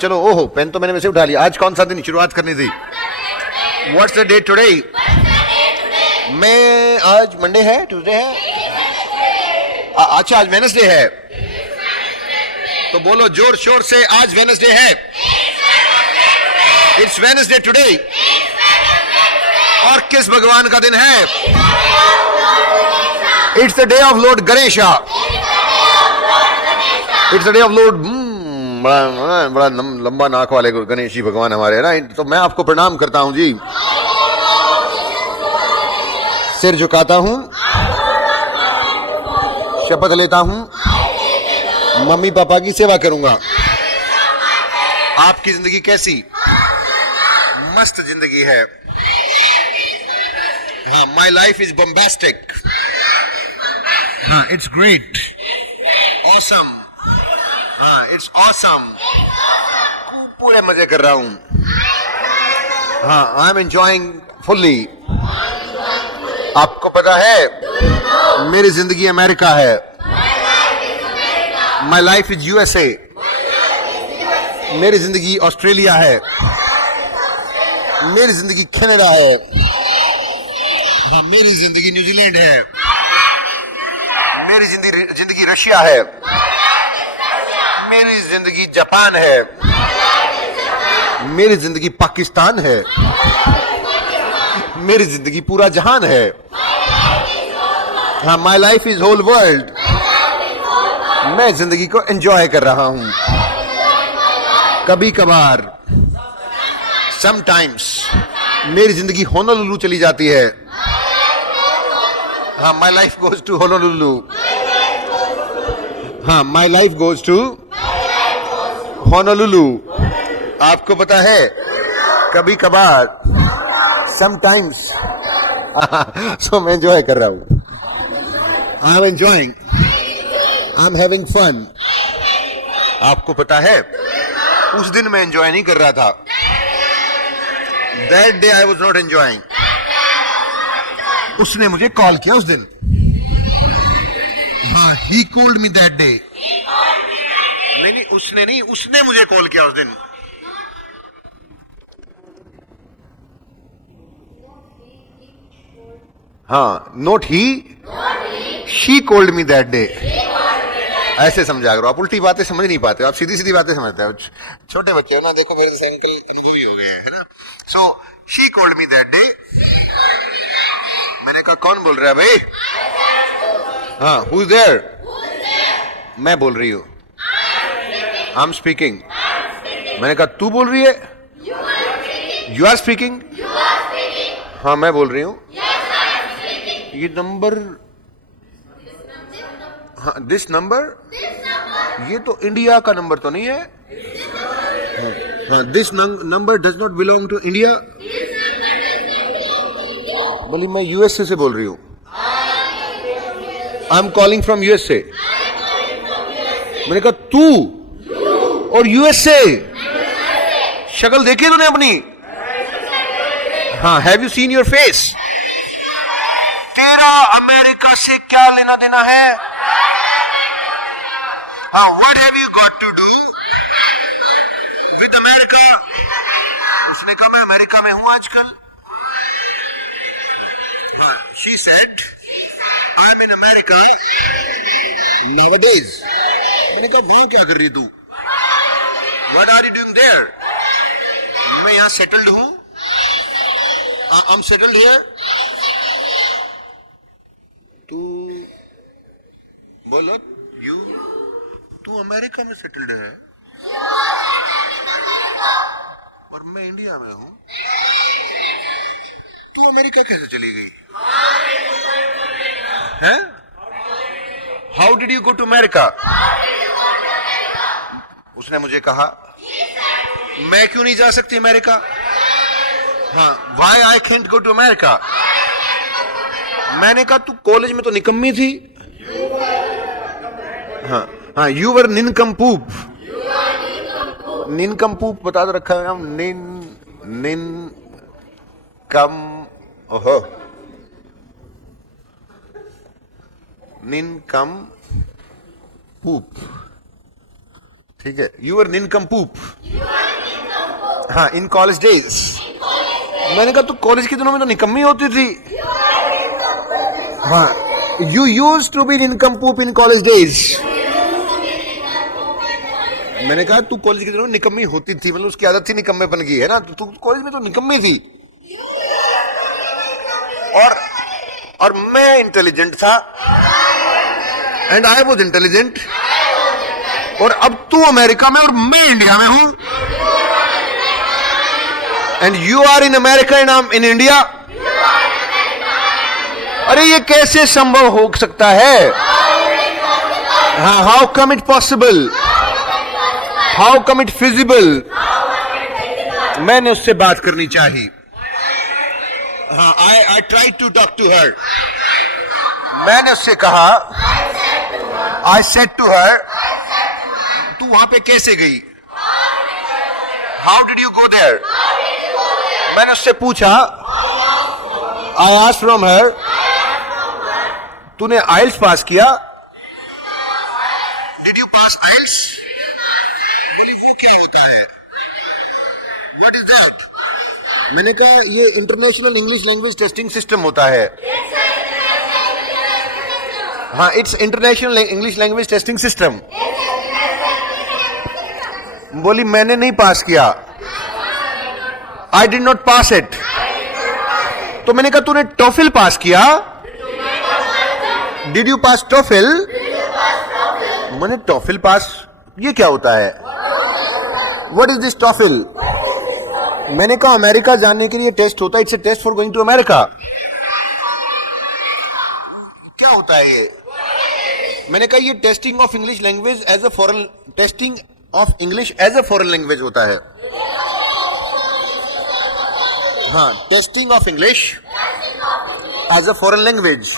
चलो, ओहो, पेन तो मैंने वैसे उठा लिया। आज कौन सा दिन शुरुआत करनी थी? What's the date today? मैं आज मंडे है, ट्यूसडे है, अच्छा आज वेडनेसडे है। तो बोलो जोर शोर से, आज वेडनेसडे है। It's Wednesday today. और किस भगवान का दिन है? It's the day of Lord Ganesha. It's the day of Lord, बड़ा लंबा नाक वाले गणेश जी भगवान हमारे है ना। तो मैं आपको प्रणाम करता हूं जी, सिर झुकाता हूं, शपथ लेता हूं, मम्मी पापा की सेवा करूंगा। आपकी जिंदगी कैसी? मस्त जिंदगी है। हाँ, माई लाइफ इज बम्बास्टिक। हाँ, इट्स ग्रेट, ऑसम। हाँ, इट्स ऑसम। पूरे मजे कर रहा हूं। हाँ, आई एम एंजॉइंग फुल्ली। आपको पता है मेरी जिंदगी अमेरिका है। माई लाइफ इज यूएसए। मेरी जिंदगी ऑस्ट्रेलिया है। मेरी जिंदगी कनाडा है। हाँ, मेरी जिंदगी न्यूजीलैंड है। मेरी जिंदगी रशिया है। मेरी जिंदगी जापान है। मेरी जिंदगी पाकिस्तान है। मेरी जिंदगी पूरा जहान है। हाँ, my life is whole world. मैं जिंदगी को एंजॉय कर रहा हूं। कभी कभार, समटाइम्स, मेरी जिंदगी होनोलुलु चली जाती है। हाँ, my life goes to Honolulu. हाँ, my life goes to Honolulu. आपको पता है कभी कभार, समटाइम्स, सो मैं एंजॉय कर रहा हूं। I am enjoying, I am having fun. आपको पता है उस दिन मैं एंजॉय नहीं कर रहा था। That day I was not enjoying. उसने मुझे कॉल किया उस दिन। हाँ, he called me that day. नहीं, उसने नहीं, उसने मुझे कॉल किया उस दिन। हाँ, note he, she called me that day. ऐसे समझा करो, आप उल्टी बातें समझ नहीं पाते हो, आप सीधी सीधी बातें समझते हो। छोटे बच्चे हो ना, देखो मेरे जैसे अंकल अनुभवी हो गए हैं, है ना। So she called me that day. मैंने कहा कौन बोल रहा है भाई? हाँ, हु इज देयर? मैं बोल रही हूँ। I am speaking. मैंने कहा तू बोल रही है? You are speaking. हाँ, मैं बोल रही हूँ। ये नंबर, हाँ, दिस नंबर, ये तो इंडिया का नंबर तो नहीं है। हाँ, this number does not belong to India. बोली मैं यूएसए से बोल रही हूँ। I am calling from USA. मैंने कहा तू और यूएसए, शक्ल देखी तूने अपनी? हाँ, have you seen your face? तेरा अमेरिका से क्या लेना देना है? What have you got to do with America? उसने कहा मैं अमेरिका में हूं आजकल। She said I am in America nowadays। मैंने कहा वहां क्या कर रही तू? What are you doing there? मैं यहां सेटल्ड हूं। I am settled here. तू बोलो, तू अमेरिका में सेटल्ड है और मैं इंडिया में हूं। तू अमेरिका कैसे चली गई? हैं? How did you go to America? उसने मुझे कहा मैं क्यों नहीं जा सकती अमेरिका? हाँ, why I can't go to America? मैंने कहा तू कॉलेज में तो निकम्मी थी। हाँ हाँ, यू वर निनकम्पूप। निनकम्पूप बता तो रखा है हम। निन कम, ओहो, निनकम पूप। ठीक है, यू आर निनकम्पूप। हाँ, इन कॉलेज डेज। मैंने कहा तू कॉलेज के दिनों में तो निकम्मी होती थी। हाँ, you used to be nincompoop in college days. मैंने कहा तू कॉलेज के दिनों में निकम्मी होती थी, मतलब उसकी आदत थी निकम्मेपन की, है ना, तू कॉलेज में तो निकम्मी थी। और मैं इंटेलिजेंट था, एंड आई वाज इंटेलिजेंट। और अब तू अमेरिका में और मैं इंडिया में हूं, and you are in America and I am in India. अरे ये कैसे संभव हो सकता है? हाँ, how come it possible, how come it feasible. मैंने उससे बात करनी चाहिए। हाँ, I try to talk to her. मैंने उससे कहा, आई सेड टू हर, तू वहां पे कैसे गई? How did you go there? मैंने उससे पूछा, आई आस्क्ड फ्रॉम हर, तूने आइल्स पास किया? डिड यू पास आइल्स? वो क्या होता है? What is that? मैंने कहा ये international English language testing system होता है। हाँ, it's international English language testing system. बोली मैंने नहीं पास किया, I did not pass it. तो मैंने कहा तूने टॉफिल पास किया? Did you pass TOEFL? मैंने टॉफिल पास, ये क्या होता है? What is this TOEFL? मैंने कहा अमेरिका जाने के लिए टेस्ट होता है, it's a test for going to America. क्या होता है ये? मैंने कहा ये testing of English language as a foreign, testing of English as a foreign language होता है। हाँ, testing of English as a foreign language.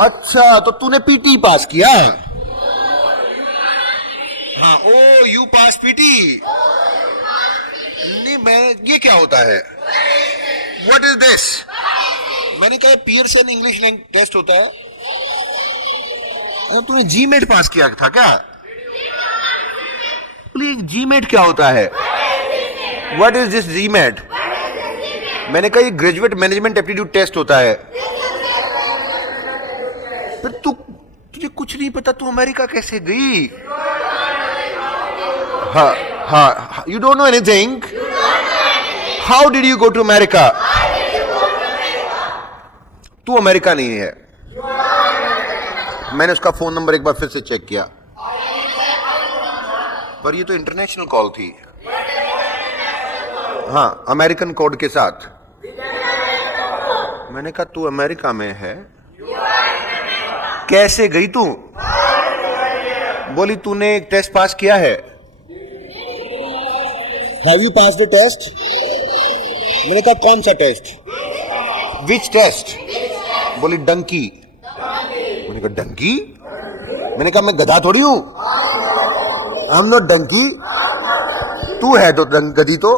अच्छा, तो तूने पीटी पास किया? हाँ, ओ यू पास पीटी। नहीं, मैं, ये क्या होता है? What is this? मैंने कहा पियर्सन इंग्लिश टेस्ट होता है। तूने जीमेट पास किया था क्या? प्लीज, जीमेट क्या होता है? What is this GMAT? मैंने कहा ये ग्रेजुएट मैनेजमेंट एप्टीट्यूड टेस्ट होता है। फिर तुझे कुछ नहीं पता, तू अमेरिका कैसे गई? हाँ हाँ, you don't know anything. How did you go to America? तू अमेरिका नहीं है। मैंने उसका फोन नंबर एक बार फिर से चेक किया, पर ये तो इंटरनेशनल कॉल थी। हाँ, अमेरिकन कोड के साथ। मैंने कहा तू अमेरिका में है, कैसे गई तू? बोली तूने एक टेस्ट पास किया है। Have you passed the test? मैंने कहा कौन सा टेस्ट? Which test? बोली डंकी। मैंने कहा डंकी? मैंने कहा मैं गधा थोड़ी हूं। I'm not donkey. तू है तो गधी तो।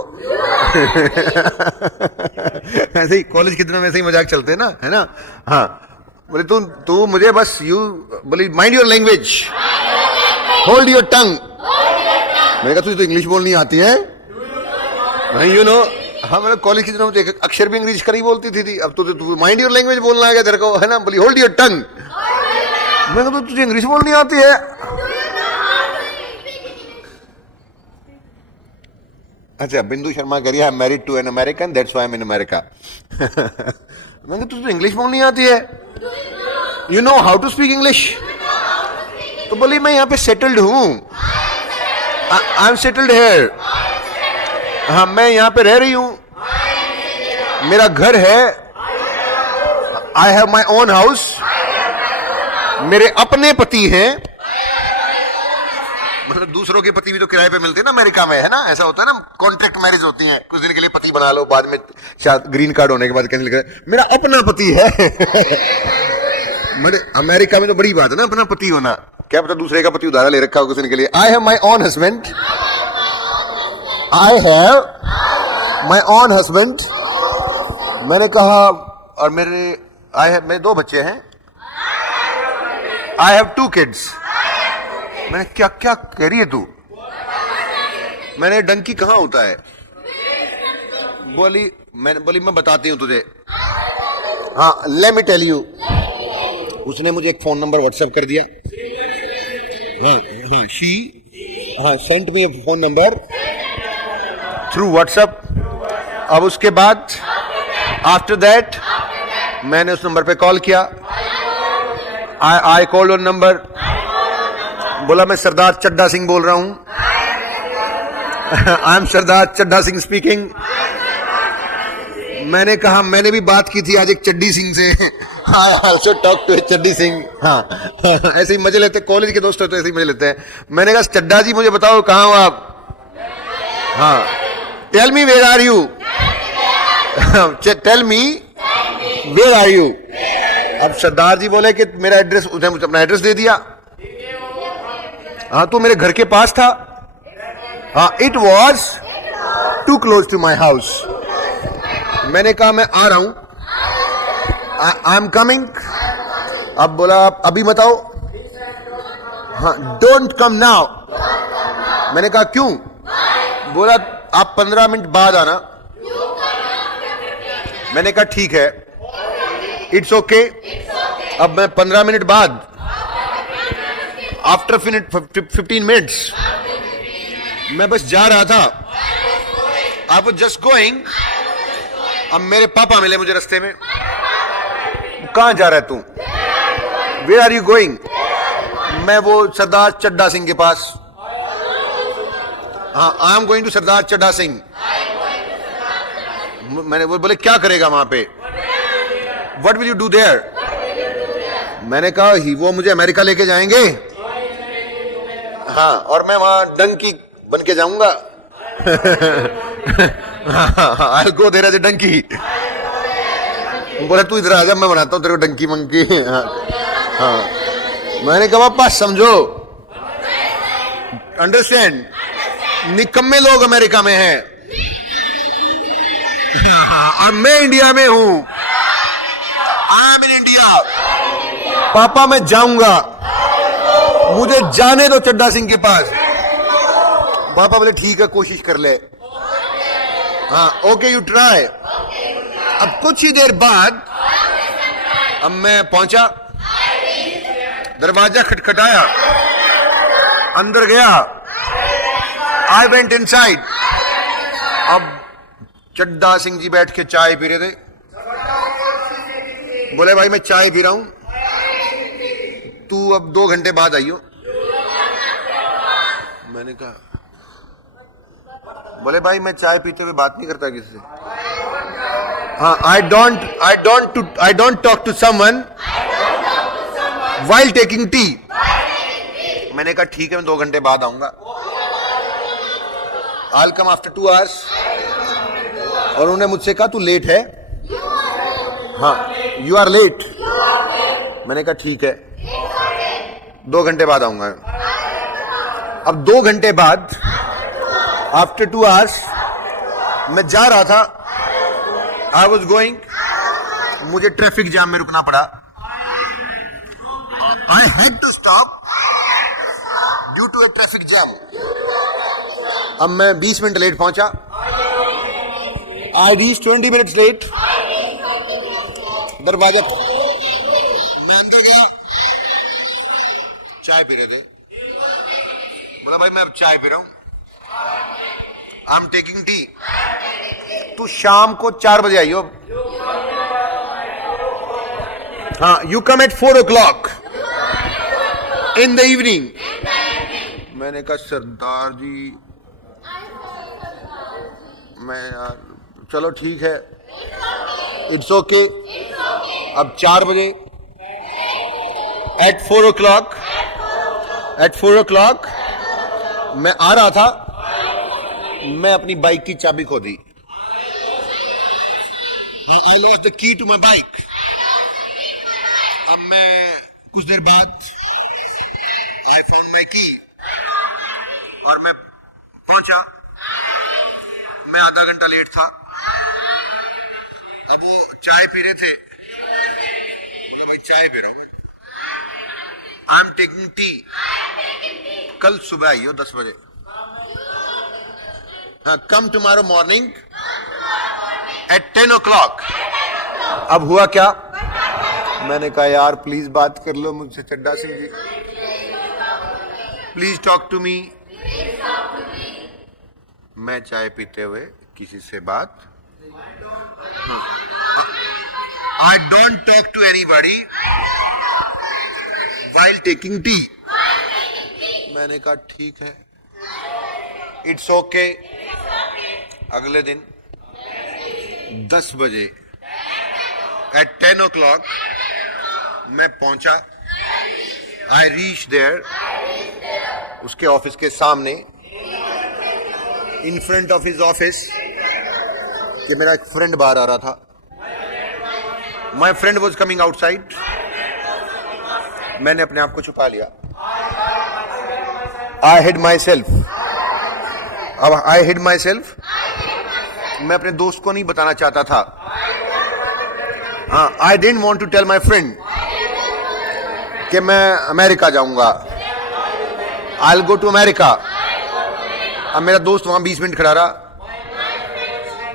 ऐसे ही कॉलेज के दिनों में ऐसे ही मजाक चलते हैं ना, है ना? हाँ, बोले तू मुझे बस बोली mind your language, hold your tongue. मैंने कहा तुझे तो इंग्लिश बोलनी आती है? नहीं, यू नो, हाँ, मेरे कॉलेज के दिनों में एक अक्षर भी इंग्लिश का नहीं बोलती थी। अब तो माइंड योर लैंग्वेज बोलना आ गया तेरे को, है ना? बोली होल्ड योर टंग। मैंने कहा तो तुझे इंग्लिश बोलनी आती है? अच्छा, बिंदु शर्मा कह रही है married to an American, that's why I am in America. मैंने कहा तुझे तो इंग्लिश बोलनी आती है? You know how to speak English? तो बोली मैं यहाँ पे सेटल्ड हूँ, आई एम सेटल्ड हेयर। हाँ, मैं यहाँ पे रह रही हूं, मेरा घर है, I have my own house, मेरे अपने पति हैं। मतलब दूसरों के पति भी तो किराए पे मिलते हैं ना अमेरिका में, है ना? ऐसा होता है ना, कॉन्ट्रैक्ट मैरिज होती है, कुछ दिन के लिए पति बना लो, बाद में शायद ग्रीन कार्ड होने के बाद कैंसिल कर। मेरा अपना पति है। मेरे अमेरिका में तो बड़ी बात है ना अपना पति होना। क्या पता दूसरे का पति उधारा ले रखा हो कुछ दिन के लिए। I have my own husband, I have my own husband. मैंने कहा, और मेरे 2 बच्चे हैं। I have 2 kids. मैंने क्या कह रही है तू? मैंने डंकी कहाँ होता है? बोली मैं बताती हूँ तुझे। हाँ, लेट मी टेल यू। उसने मुझे एक फोन नंबर व्हाट्सएप कर दिया। हाँ हाँ, हाँ सेंट मी ए फोन नंबर थ्रू व्हाट्सएप। अब उसके बाद आफ्टर दैट मैंने उस नंबर पे कॉल किया। I called on number. बोला मैं सरदार चड्डा सिंह बोल रहा हूं। I am Sardar Chadda Singh speaking. मैंने कहा मैंने भी बात की थी आज एक चड्डी सिंह से। आई आल्सो टॉक टू चड्डी सिंह। हाँ ऐसे ही मजे लेते, कॉलेज के दोस्त होते ऐसे ही मजे लेते हैं। मैंने कहा चड्डा जी मुझे बताओ कहाँ हो आप? हाँ, tell me where are you. Tell me where are you. अब सरदार जी बोले कि मेरा एड्रेस, उसने मुझे अपना एड्रेस दे दिया। हाँ, तो मेरे घर के पास था। हाँ, it was too close to my house. मैंने कहा मैं आ रहा हूं, आई एम कमिंग। अब बोला आप अभी बताओ। हाँ, डोंट कम नाउ। मैंने कहा क्यों? बोला आप 15 मिनट बाद आना। मैंने कहा ठीक है, इट्स ओके। अब मैं 15 मिनट बाद, आफ्टर 15 मिनट्स, मैं बस जा रहा था। I was just going. अब मेरे पापा मिले मुझे रास्ते में। कहां जा रहा है तू? Where are you going? मैं वो सरदार चड्डा सिंह के पास। हाँ, I am going to Sardar Chadda Singh. मैंने वो बोले क्या करेगा वहां पे? What will you do there? मैंने कहा ही वो मुझे अमेरिका लेके जाएंगे। हाँ, और मैं वहां डंकी बन के जाऊंगा। I'll go there as a donkey। बोला तू इधर आ जा, मैं बनाता हूँ तेरे को डंकी मंकी। हाँ, मैंने कहा पापा समझो, अंडरस्टैंड। निकम्मे लोग अमेरिका में हैं और मैं इंडिया में हूं। I am in India. पापा मैं जाऊंगा, मुझे जाने दो चड्डा सिंह के पास। पापा बोले ठीक है, कोशिश कर ले। हाँ, ओके यू ट्राई। अब कुछ ही देर बाद अब मैं पहुंचा, दरवाजा खटखटाया, अंदर गया। I went inside. अब चड्डा सिंह जी बैठ के चाय पी रहे थे। बोले भाई मैं चाय पी रहा हूं, तू अब 2 घंटे बाद आइयो। मैंने कहा, बोले भाई मैं चाय पीते हुए बात नहीं करता किसी से। हाँ, I don't talk to someone while taking tea. मैंने कहा ठीक है, मैं 2 घंटे बाद आऊंगा। I'll come after 2 hours। और उन्होंने मुझसे कहा तू लेट है। हाँ, यू आर लेट। मैंने कहा ठीक है, 2 घंटे बाद आऊंगा। अब 2 घंटे बाद, आफ्टर 2 hours, मैं जा रहा था। I was going. मुझे ट्रैफिक जाम में रुकना पड़ा। I had to stop due to a traffic jam. अब मैं 20 मिनट लेट पहुंचा। I reach 20 minutes late. दरवाजा, मैं अंदर गया, चाय पी रहे थे। बोला भाई मैं अब चाय पी रहा हूं, आई एम टेकिंग टी। तू शाम को 4 बजे आइयो। हाँ, you come at 4 o'clock in the evening. मैंने कहा सरदार जी मैं चलो ठीक है, इट्स ओके। अब 4 बजे, एट 4 o'clock मैं आ रहा था। मैं अपनी बाइक की चाबी खो दी। I lost the key to my bike. अब मैं कुछ देर बाद आई फाउंड माई की और मैं पहुंचा। मैं आधा घंटा लेट था। अब वो चाय पी रहे थे। बोले भाई चाय पी रहा हूं। I am taking tea. कल सुबह आइयो 10 बजे। हाँ, come tomorrow morning eight 10 o'clock। अब हुआ क्या? मैंने कहा यार प्लीज बात कर लो मुझसे, Chadda Singh ji, please talk to me. मैं चाय पीते हुए किसी से बात, I don't talk to anybody while taking tea. मैंने कहा ठीक है, इट्स ओके। अगले दिन 10 बजे एट 10 o'clock मैं पहुंचा। आई रीच देयर, उसके ऑफिस के सामने, in front of his office, कि मेरा एक फ्रेंड बाहर आ रहा था। My friend was coming outside. मैंने अपने आप को छुपा लिया। आई हिड माई सेल्फ। अब आई हिड माई सेल्फ, मैं अपने दोस्त को नहीं बताना चाहता था। हाँ, I didn't want to tell my friend कि मैं अमेरिका जाऊंगा, I will go to America. अब मेरा दोस्त वहां 20 मिनट खड़ा रहा।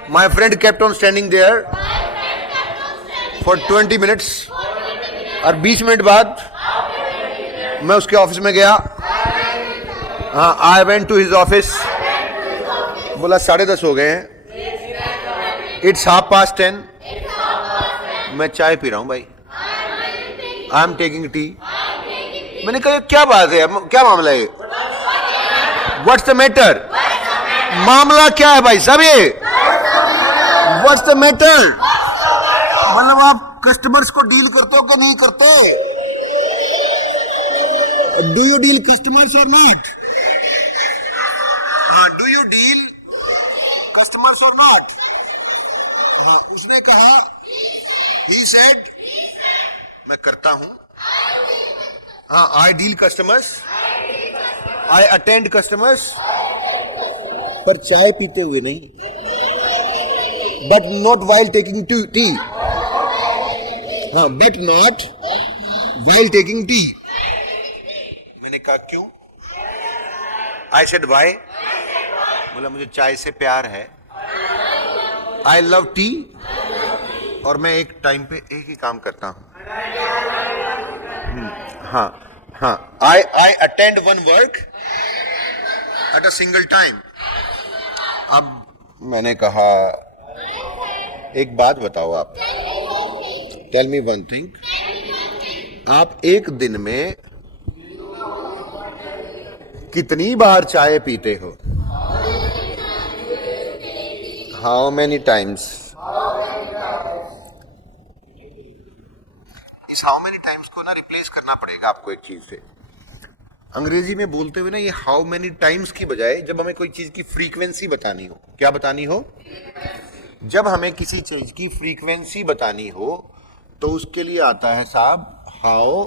My friend kept on standing there for 20 minutes। और 20 मिनट बाद मैं उसके ऑफिस में गया। हाँ, I went to his office. बोला 10:30 हो गए हैं, इट्स 10:30। मैं चाय पी रहा हूं भाई, आई एम टेकिंग टी। मैंने कहा क्या बात है, क्या मामला है, व्हाट्स द मैटर? मामला क्या है भाई साहब ये, व्हाट्स द मैटर? मतलब आप कस्टमर्स को डील करते हो कि नहीं करते? Do you deal customers or not? Do you deal customers or not? उसने कहा, ही सेड, मैं करता हूं। हाँ, I deal customers, I attend customers, पर चाय पीते हुए नहीं, but not while taking tea. हाँ, but not while taking tea. मैंने कहा क्यों? I said why. बोला मुझे चाय से प्यार है, आई लव टी, और मैं एक टाइम पे एक ही काम करता हूं। हाँ हाँ, I attend one work at a single time. अब मैंने कहा एक बात बताओ, आप टेल मी वन थिंग, आप एक दिन में कितनी बार चाय पीते हो? How many times? इस हाउ मेनी टाइम्स को ना रिप्लेस करना पड़ेगा आपको एक चीज से। अंग्रेजी में बोलते हुए ना ये हाउ मेनी टाइम्स की बजाय जब हमें कोई चीज की फ्रीक्वेंसी बतानी हो, क्या बतानी हो? जब हमें किसी चीज की फ्रीक्वेंसी बतानी हो तो उसके लिए आता है साहब हाउ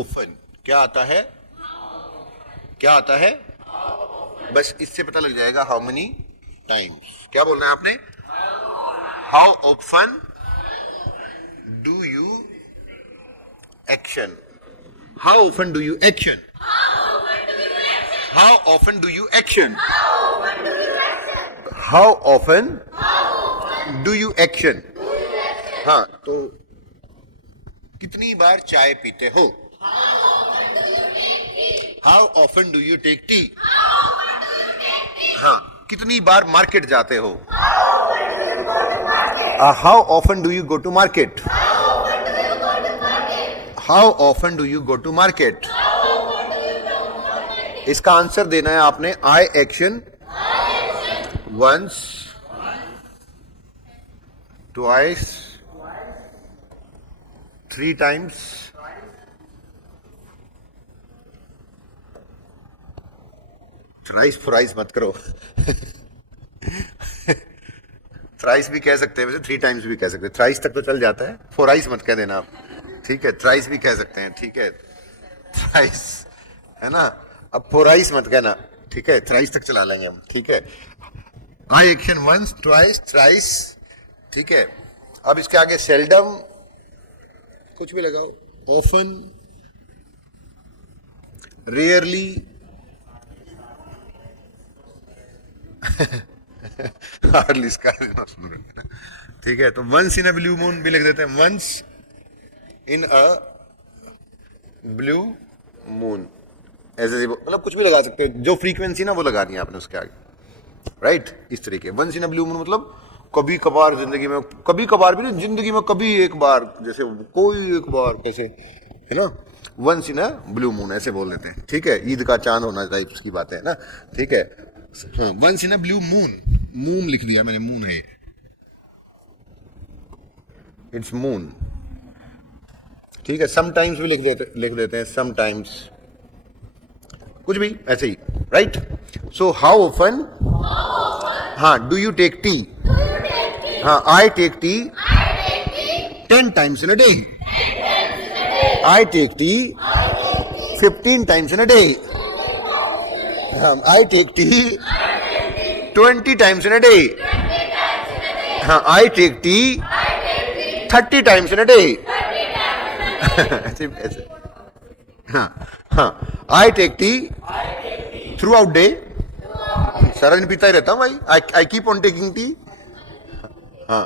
ऑफन। क्या आता है? क्या आता है? बस इससे पता लग जाएगा हाउ मेनी टाइम्स। क्या बोलना है आपने? How often do you action? How often do you action? How often do you action? How often do you action? हाँ, तो कितनी बार चाय पीते हो? How often do you take tea? हाँ, कितनी बार मार्केट जाते हो? How often do you go to market? How often do you go to market? इसका आंसर देना है आपने I action once, twice, 3 times, thrice फ्राइस मत करो। थ्राइस भी कह सकते हैं वैसे, 3 times भी कह सकते हैं, थ्राइस तक तो चल जाता है, फोराइस मत कह देना आप, ठीक है? थ्राइस भी कह सकते हैं, ठीक है? थ्राइस है ना, अब फोराइस मत कहना, ठीक है? थ्राइस तक चला लेंगे हम, ठीक है? आई एक्शन वंस, ट्वाइस, थ्राइस, ठीक है? अब इसके आगे सेल्डम कुछ भी लगाओ, ऑफन, रेयरली, हार्डली स्काई, ठीक है। तो once in a blue moon भी लिख देते हैं, once in a blue moon, ऐसे मतलब कुछ भी लगा सकते हैं, जो फ्रीक्वेंसी ना वो लगानी है आपने उसके आगे, राइट। इस तरीके once in a blue moon मतलब कभी कभार जिंदगी में, कभी कभार भी नहीं, जिंदगी में कभी एक बार, जैसे कोई एक बार कैसे, है ना। Once in a blue moon ऐसे बोल देते हैं, ठीक है। ईद का चांद होना चाहिए, उसकी बात है ना, ठीक है। हाँ, once in a blue moon, moon लिख दिया मैंने, मून है, इट्स मून, ठीक है। समटाइम्स भी लिख देते हैं, समटाइम्स, कुछ भी ऐसे ही, राइट। सो हाउ ऑफन, हाँ, डू यू टेक टी, हाँ, I take tea 10 times in a day, I take tea 15 times in a day, I take tea 20 times in a day, I take tea 30 times in a day, ऐसे, हाँ, I take tea throughout day, सारा दिन पीता ही रहता हूँ भाई, I keep on taking tea, हाँ।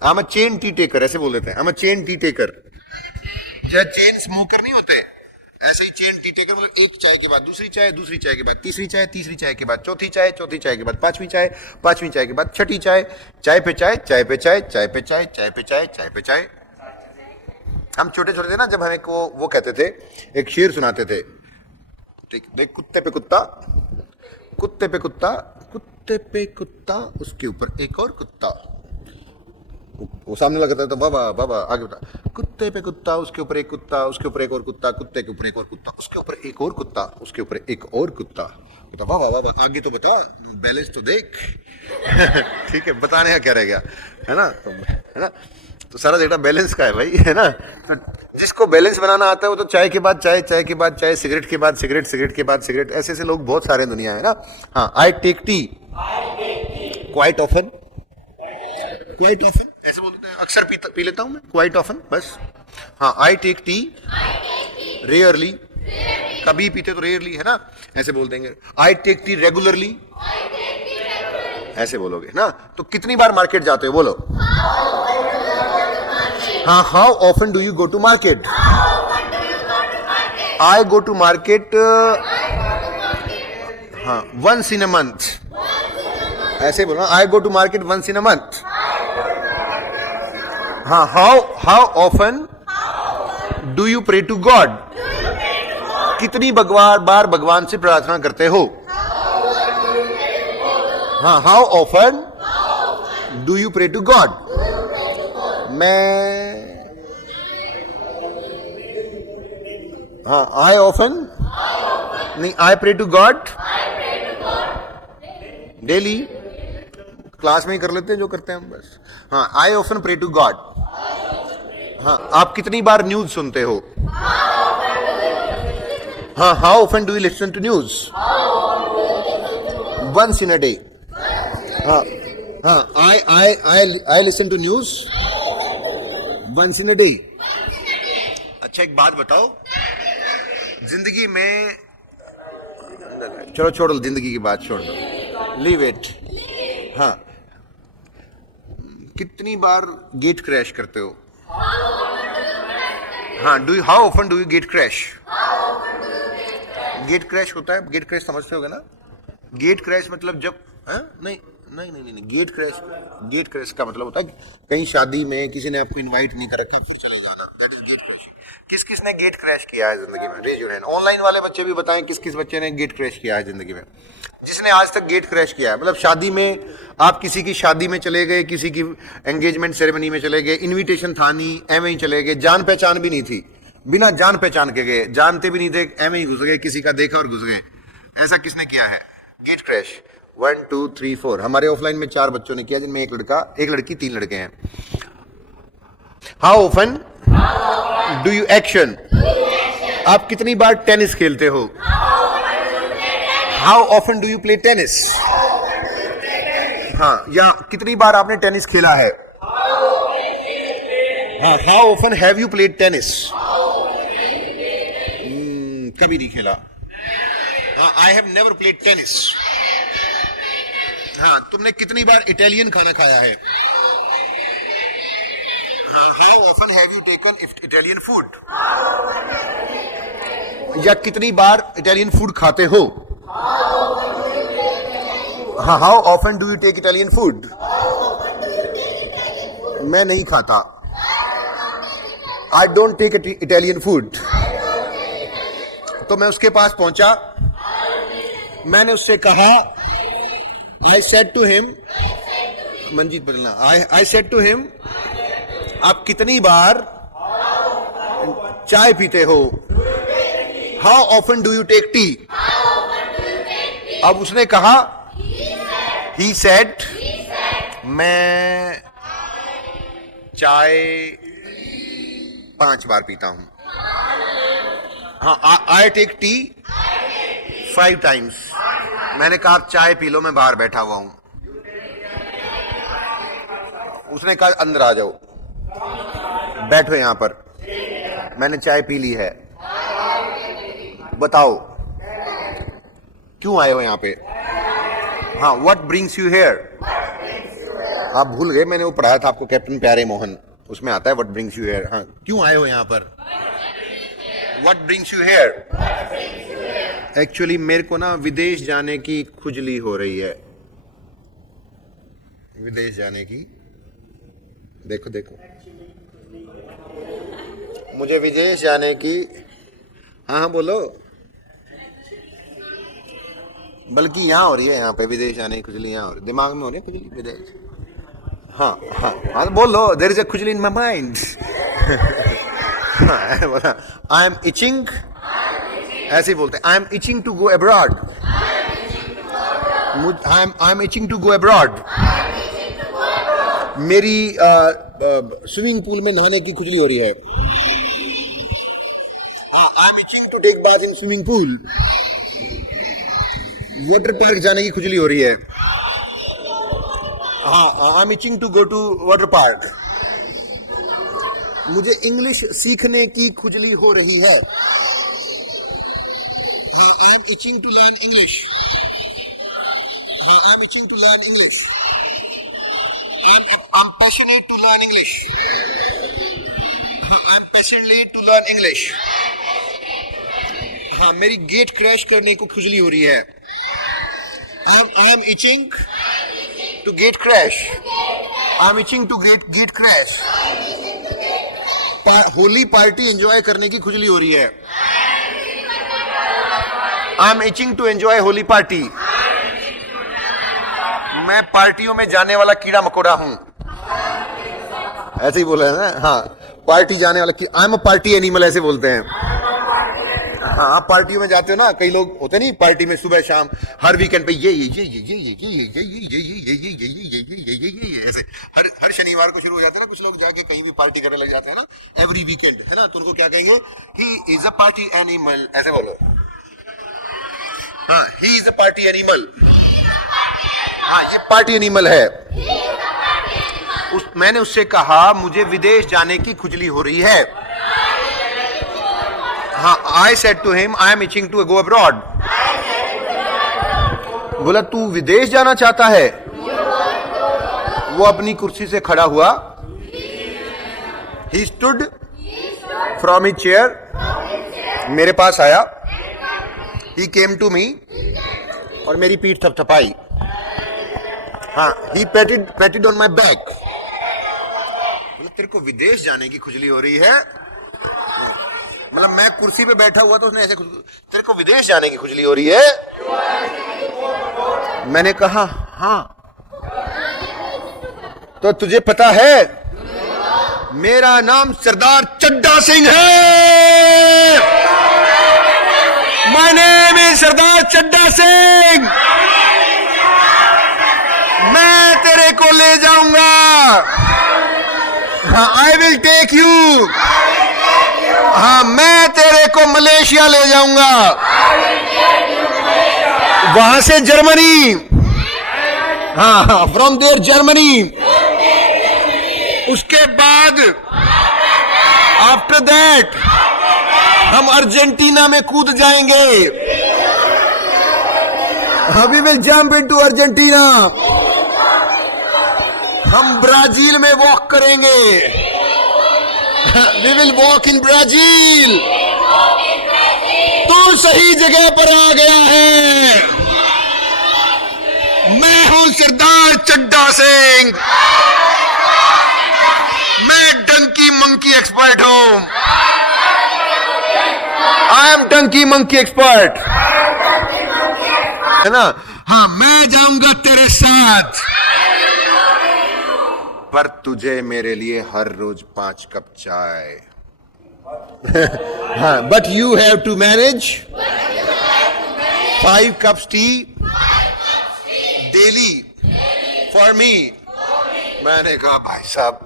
I'm a chain tea taker, ऐसे बोल देते हैं, I'm a chain tea taker, चाहे चेन स्मोकर नहीं होते, ऐसे ही चेन टी टेकर मतलब एक चाय के बाद दूसरी चाय, दूसरी चाय के बाद तीसरी चाय, तीसरी चाय के बाद चौथी चाय, चौथी चाय के बाद पांचवी चाय, पांचवी चाय के बाद छठी चाय, चाय पे चाय, चाय पे चाय, चाय पे चाय, चाय पे चाय, चाय पे चाय। हम छोटे छोटे थे ना, जब हमें को वो कहते थे, एक शेर सुनाते थे, देख कुत्ते पे कुत्ता, कुत्ते पे कुत्ता, कुत्ते पे कुत्ता, उसके ऊपर एक और कुत्ता, वो सामने लगाता है तो बाबा बाबा आगे बता, कुत्ते पे कुत्ता, उसके ऊपर एक कुत्ता, उसके ऊपर एक और कुत्ता, कुत्ते के ऊपर एक और कुत्ता, उसके ऊपर एक और कुत्ता, उसके ऊपर एक और कुत्ता, बता बाबा बाबा आगे तो बता, बैलेंस तो देख। ठीक है, बताने का क्या रह गया, है ना, है ना। तो सारा डेटा बैलेंस का है भाई, है ना। तो जिसको बैलेंस बनाना आता है वो तो चाय के बाद चाय, चाय के बाद चाय, सिगरेट के बाद सिगरेट, सिगरेट के बाद सिगरेट, ऐसे ऐसे लोग बहुत सारे दुनिया है ना। हाँ, I take tea quite often, quite often ऐसे बोलते हैं, अक्सर पी लेता हूं मैं, क्वाइट ऑफन बस। हाँ, आई टेक टी रेयरली, कभी पीते तो रेयरली, है ना, ऐसे बोल देंगे। आई टेक टी रेगुलरली, ऐसे बोलोगे ना। तो कितनी बार मार्केट जाते हो बोलो। हाँ, how often do you go to market, I go to market, हाँ, वंस इन अ मंथ, ऐसे बोलो, I go to market once in a month. हाँ, how often do you pray to God, कितनी बार भगवान से प्रार्थना करते हो। हाँ, how often do you pray to God, मैं, हाँ, आई ऑफन नहीं, I pray to God daily, class में ही कर लेते हैं जो करते हैं हम बस। हाँ, I often pray to God. हाँ, आप कितनी बार न्यूज सुनते हो। हाँ, how often do you listen to news, once in a day. हाँ, हाँ, I listen to news once in a day. अच्छा, एक बात बताओ, जिंदगी में, चलो छोड़ दो जिंदगी की बात, छोड़ दो, लीव इट। हाँ, कितनी बार गेट क्रैश करते हो। हाँ, do you, how often do you gate crash, gate crash होता है, गेट क्रैश समझते होगे ना। गेट क्रैश मतलब जब, नहीं नहीं नहीं नहीं, गेट क्रैश का मतलब होता है कहीं शादी में किसी ने आपको इनवाइट नहीं कर रखा, फिर चले जाना, दैट इज गेट क्रैशिंग। किस किस ने गेट क्रैश किया है जिंदगी में, रेज योर हैंड। ऑनलाइन वाले बच्चे भी बताएं किस किस बच्चे ने गेट क्रैश किया है जिंदगी में, जिसने आज तक गेट क्रैश किया है। मतलब शादी में, आप किसी की शादी में चले गए, किसी की एंगेजमेंट सेरेमनी में चले गए, इन्विटेशन था नहीं, एवं ही चले गए, जान पहचान भी नहीं थी, बिना जान पहचान के गए, जानते भी नहीं थे, एवं ही घुस गए, किसी का देखा और घुस गए। ऐसा किसने किया है गेट क्रैश। 1 2 3 4, हमारे ऑफलाइन में 4 बच्चों ने किया, जिनमें एक लड़का, एक लड़की, 3 लड़के हैं। How often do you action, आप कितनी बार टेनिस खेलते हो। How often do you play tennis, हाँ, या कितनी बार आपने टेनिस खेला है। हाँ, how often have you played tennis, कभी नहीं खेला। I have never played tennis, हाँ, तुमने कितनी बार इटालियन खाना खाया है? हाँ, how often have you taken Italian food? या कितनी बार इटालियन फूड खाते हो? हाँ, how often do you take Italian food? मैं नहीं खाता। I don't take Italian food. तो मैं उसके पास पहुंचा, मैंने उससे कहा, I said to him, Manjeet बदलना, I said to him, आप कितनी बार चाय पीते हो? How often do you take tea? अब उसने कहा, he said, मैं चाय 5 बार पीता हूं। हाँ, I take tea 5 times। मैंने कहा आप चाय पी लो, मैं बाहर बैठा हुआ हूं। उसने कहा अंदर आ जाओ, बैठो यहां पर, मैंने चाय पी ली है, बताओ क्यों आए हो यहां पे? हाँ, व्हाट ब्रिंग्स यू हियर? आप भूल गए, मैंने वो पढ़ाया था आपको, कैप्टन प्यारे मोहन, उसमें आता है व्हाट ब्रिंग्स यू हियर। हाँ, क्यों आए हो यहां पर? What brings you here? Actually मेरे को ना विदेश जाने की खुजली हो रही है। विदेश जाने की, देखो देखो, मुझे विदेश जाने की, हाँ हाँ बोलो, बल्कि यहाँ हो रही है, यहाँ पे विदेश जाने की खुजली यहाँ हो रही है, दिमाग में हो रही है खुजली विदेश। हाँ हाँ हाँ, तो बोलो, देयर इज अ खुजली in my mind. I am itching, ऐसे ही बोलते हैं, I am itching to go abroad. I am itching to go abroad. मेरी स्विमिंग पूल में नहाने की खुजली हो रही है। I am itching to take bath in swimming pool. Water park जाने की खुजली हो रही है। हाँ, I am itching to go to water park. मुझे इंग्लिश सीखने की खुजली हो रही है। I am itching to learn English. I am itching to learn English. I'm passionate to learn English. I'm passionate to learn English. हाँ, मेरी gate crash करने को खुजली हो रही है। I am itching to gate crash. I'm itching to gate crash. Holi party enjoy करने की खुजली हो रही है। I am itching to enjoy Holi party. मैं पार्टियों में जाने वाला कीड़ा मकोड़ा हूं। ऐसे ही बोला है ना? हाँ, पार्टी जाने वाला, I am a party animal, ऐसे बोलते हैं। हाँ, आप पार्टियों में जाते हो ना, कई लोग होते नहीं पार्टी में, सुबह शाम हर वीकेंड पे ये ऐसे हर शनिवार को शुरू हो जाते हैं ना, कुछ लोग जाके कहीं भी पार्टी करने लग जाते हैं ना, एवरी वीकेंड, है ना? तो उनको क्या कहेंगे? He is a party animal, ऐसे बोलो। हाँ, he is a party animal. हाँ, ये पार्टी एनिमल है। मैंने उससे कहा मुझे विदेश जाने की खुजली हो रही है। हाँ, I said to him, I am itching to go abroad. बोला तू विदेश जाना चाहता है? वो अपनी कुर्सी से खड़ा हुआ। He stood from his chair. मेरे पास आया। He came to me और मेरी पीठ थपथपाई। हाँ, he patted on my back. बोला तेरे को विदेश जाने की खुजली हो रही है? मतलब मैं कुर्सी पे बैठा हुआ तो उसने ऐसे, तेरे को विदेश जाने की खुजली हो रही है? मैंने कहा हाँ। तो तुझे पता है मेरा नाम सरदार चड्डा सिंह है। माय नेम इज सरदार चड्डा सिंह। मैं तेरे को ले जाऊंगा। हाँ, आई विल टेक यू। हाँ, मैं तेरे को मलेशिया ले जाऊंगा, वहां से जर्मनी। हाँ हाँ, फ्रॉम देयर जर्मनी। उसके बाद आफ्टर दैट हम अर्जेंटीना में कूद जाएंगे। We will jump into Argentina, हम ब्राजील में वॉक करेंगे, we will walk in Brazil. तू सही जगह पर आ गया है, मैं हूं सरदार चड्ढा सिंह, मैं डंकी मंकी एक्सपर्ट हूं, I am donkey monkey expert, है ना। हाँ, मैं जाऊंगा तेरे साथ, पर तुझे मेरे लिए हर रोज 5 कप चाय। हाँ, but you have to manage 5 cups tea daily for me. मैंने कहा भाई साहब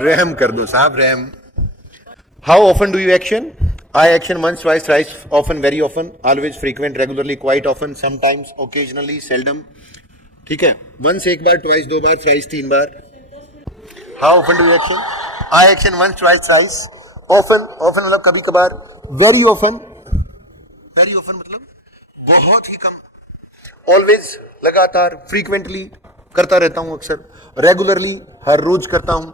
रहम कर दो साहब, रहम। How often do you action? I action once, twice, thrice, often, very often, always, frequent, regularly, quite often, sometimes, occasionally, seldom. ठीक है, once एक बार, twice 2 bar, thrice 3 bar. How often do you action? I action once, twice, thrice, often, often मतलब कभी कभार, very often मतलब बहुत ही कम, always लगातार, frequently करता रहता हूँ अक्सर, regularly हर रोज करता हूँ,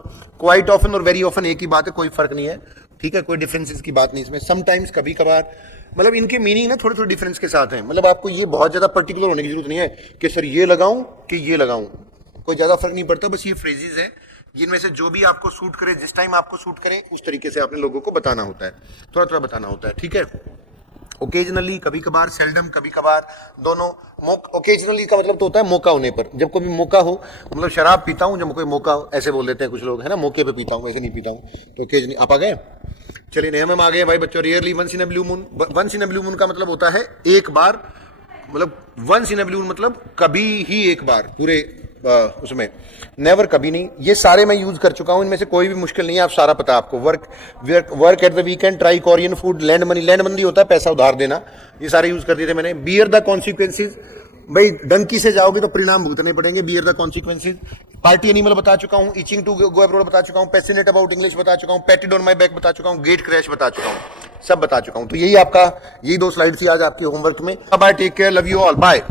quite often और very often एक ही बात है, कोई फर्क नहीं है, ठीक है, कोई डिफरेंसेस की बात नहीं इसमें। समटाइम्स कभी कभार, मतलब इनके मीनिंग ना थोड़े थोड़े डिफरेंस के साथ हैं, मतलब आपको ये बहुत ज्यादा पर्टिकुलर होने की जरूरत नहीं है कि सर ये लगाऊं कि ये लगाऊं, कोई ज्यादा फर्क नहीं पड़ता, बस ये फ्रेजेस है जिनमें से जो भी आपको सूट करे, जिस टाइम आपको सूट करे उस तरीके से आपने लोगों को बताना होता है, थोड़ा थोड़ा बताना होता है, ठीक है। ओकेजनली कभी कभार, सेल्डम कभी कभार, दोनों। ओकेजनली का मतलब तो होता है मौका होने पर, जब कोई मौका हो, मतलब शराब पीता हूँ जब कोई मौका हो, ऐसे बोल देते हैं कुछ लोग, है ना, मौके पे पीता हूँ, वैसे नहीं पीता हूँ, तो ओकेजनली। आप आ गए? चलिए नहीं, हम आ गए भाई बच्चों। Rarely, once in a blue moon. Once in a blue moon का मतलब होता है एक बार, मतलब once in a blue moon मतलब कभी ही एक बार पूरे उसमें, नेवर कभी नहीं। ये सारे मैं यूज कर चुका हूं, इनमें से कोई भी मुश्किल नहीं है, आप सारा पता है आपको। Work at the weekend, try Korean food, land money, land money होता है पैसा उधार देना, ये सारे यूज कर दिए थे मैंने। बियर द कॉन्सिक्वेंसेज, भाई डंकी से जाओगे तो परिणाम भुगतने पड़ेंगे, bear the consequences. Party animal बता चुका हूं, इचिंग टू गो अब्रॉड बता चुका हूं, पैसिनेट अबाउट इंग्लिश बता चुका हूं, पैटेड ऑन माय बैक बता चुका हूं, गेट क्रैश बता चुका हूं, सब बता चुका हूं। तो यही आपका, यही 2 स्लाइड थी आज आपके होमवर्क में। Bye, take care, love you all, bye.